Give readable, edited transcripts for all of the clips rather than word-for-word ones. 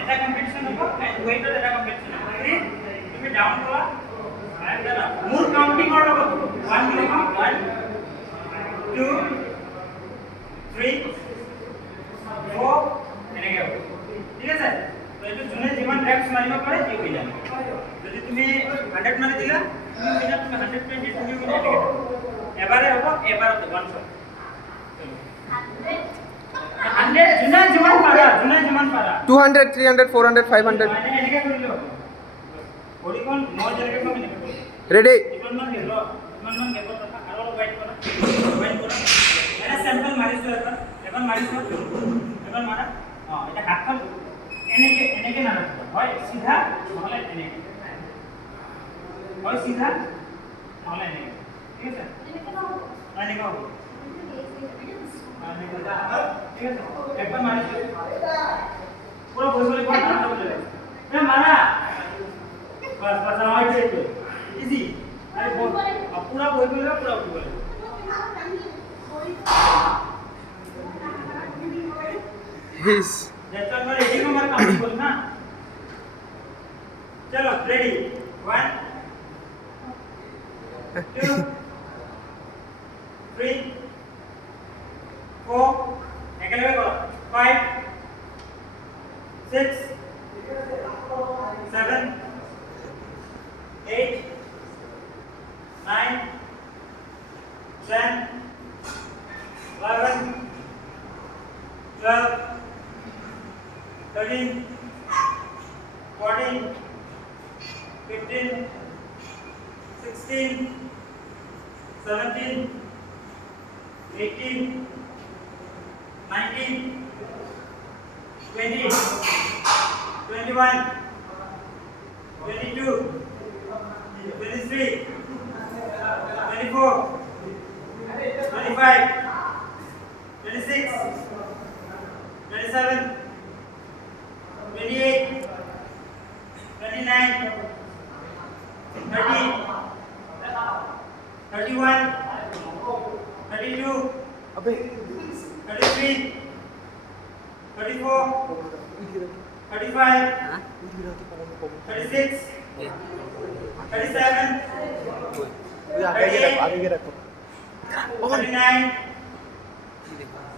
এটা কম্পিটিশন হ'ব এন্ড ওয়েটৰ এটা কম্পিটিশন হ'ব তুমি ডাউন কৰা and মোৰ কাউন্টিংৰ লগত 1 বুলি কম 1 2 3 4 এনেকৈ হ'ব ঠিক আছে তো এইটো যোনে যিমান ৰেপছ মাৰিব পাৰে কি হৈ যাব যদি তুমি 100 মাৰি দিলা তুমি মিনিট তুমি 120 তুমি মিনিট এবাৰে হ'ব এবাৰতে 1 শট 100 যোনে যিমান পাৰা 200 300 400 500 মানে এনেকৈ কৰিলে হ'ব পরিকন মই যেনেকৈ কম এনেকৈ রেডি ইমান গেপত ৰাখা আৰু অলপ ওয়াইড কৰা এটা স্যাম্পল মাৰিছো এখন মাৰিছো এখন মাৰা এটা হাতখন এনেকৈ নাৰাখিবা হয় সিধা নহলে এনেকৈ হয় সিধা নহলে এনেকৈ ঠিক আছে এনেকৈ হ'ব ঠিক আছে একবার মারিছো পুরো বসলে কোন নামটা বলে এ মারা बस बस आवाज दे तो इजी अरे बोल अब पूरा बोल बोल हिस जैसा मैं रेडी को मत काम बोल ना चलो रेडी 1 2 3 4 একেলগে করো 5 6 7 8 9 10 11 12 13 14 15 16 17 18 19 20 21 22 23 24 25 26 27 28 29 30 31 32 अबे 33 34 35 36 37 आगे रखो 39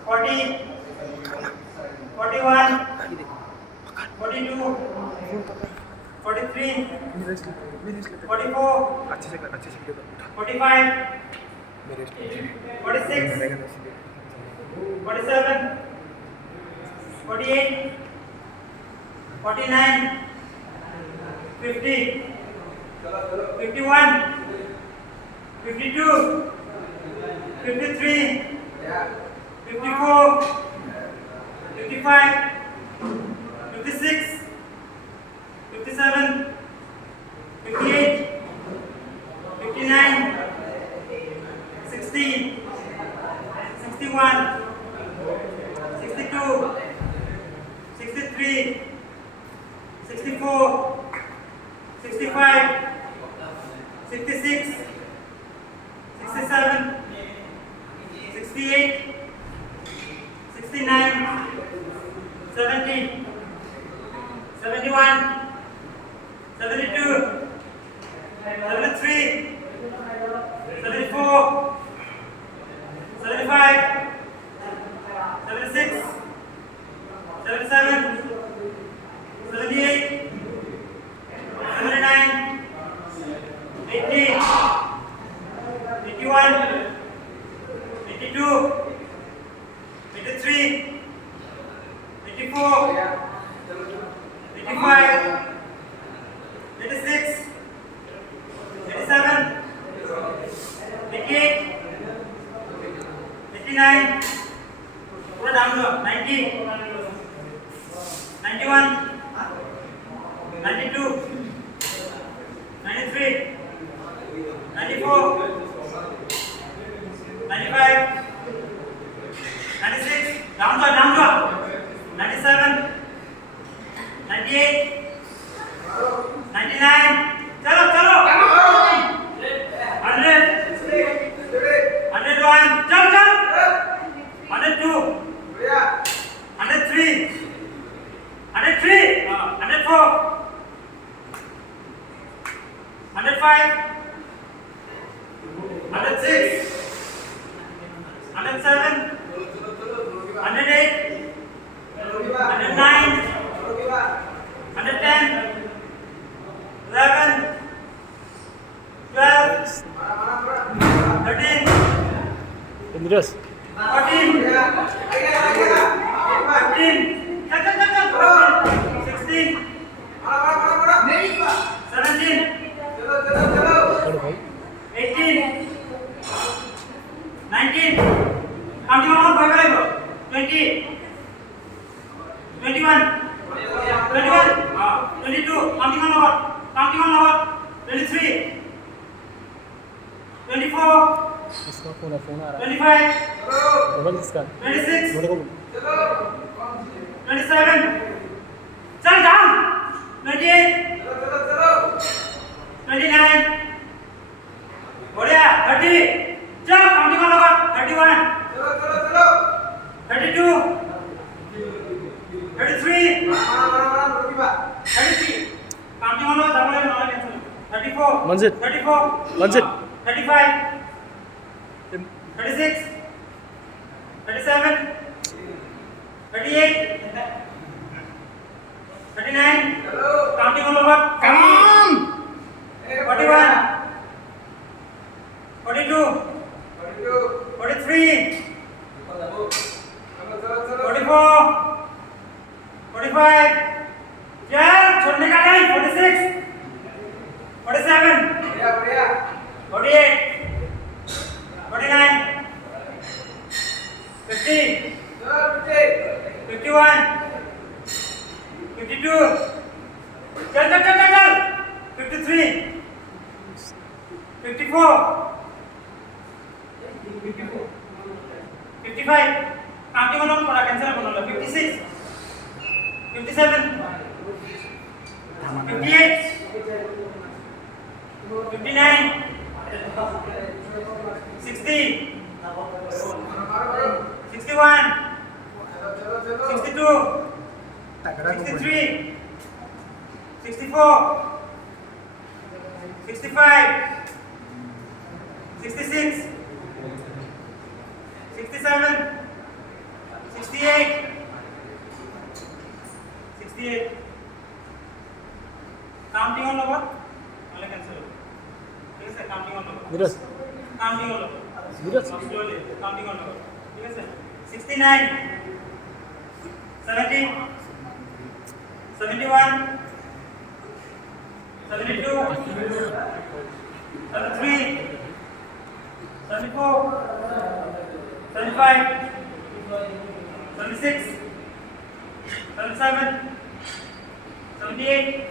40 41 42 43 44 अच्छे से 45 46 47 48 49 50 51 52 53 54 55 56 57 58 59 60 61 62 63 64 65 66 67 68 69 70 71 72 73 74 75 76 77 78 79 80 81 82 83 84 85 86 87 88 89 पूरा डाउन लो 90 91 92 93 94 95 96 down go 97 98 99 चलो चलो 100 101 चल चल 102 103 103 104, 105, 106, 107, 108, 109, 110, 11, 12, 13, Indras. 14, 15, 16, 17, 18, 19, counting on 20, 21, 22, counting on 23, 24, इसका फोन आ रहा 25, है मोबाइल इसका 26, मेरे को 27, turn down, 28, 29, बढ़िया 30, चल काउंटिंग ऑन लगा 31, 32, 33, 33, काउंटिंग ऑन लगा डबल नॉन कैंसिल 34, मंजिल 34, मंजिल 35, 36, 37, 38, 39, counting all over, come on, 41, 42, 43, 44, 45, yeah, छोड़ने का नहीं, 46, 47, 48, 49, 50, 51, 52, चल 53, 54, 55, काउंटिंग ऑन पड़ा कैंसिल होने लगा 56, 57, 58, 59, 60, 61, 62, 63, 64, 65, 66, 67, 68, 68. Counting on over? Only cancel. Yes, sir. Counting on over. Neeraj Counting on over. Neeraj Slowly. Counting on over. Yes, sir. 69, 70, 71, 72, 73, 74, 75, 76, 77, 78,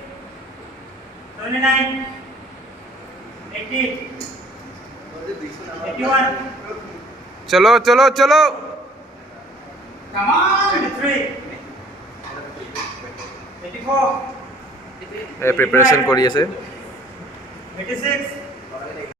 79, 80, 81, चलो चलो चलो 83, 84, প্ৰিপাৰেশ্যন কৰি আছে 86,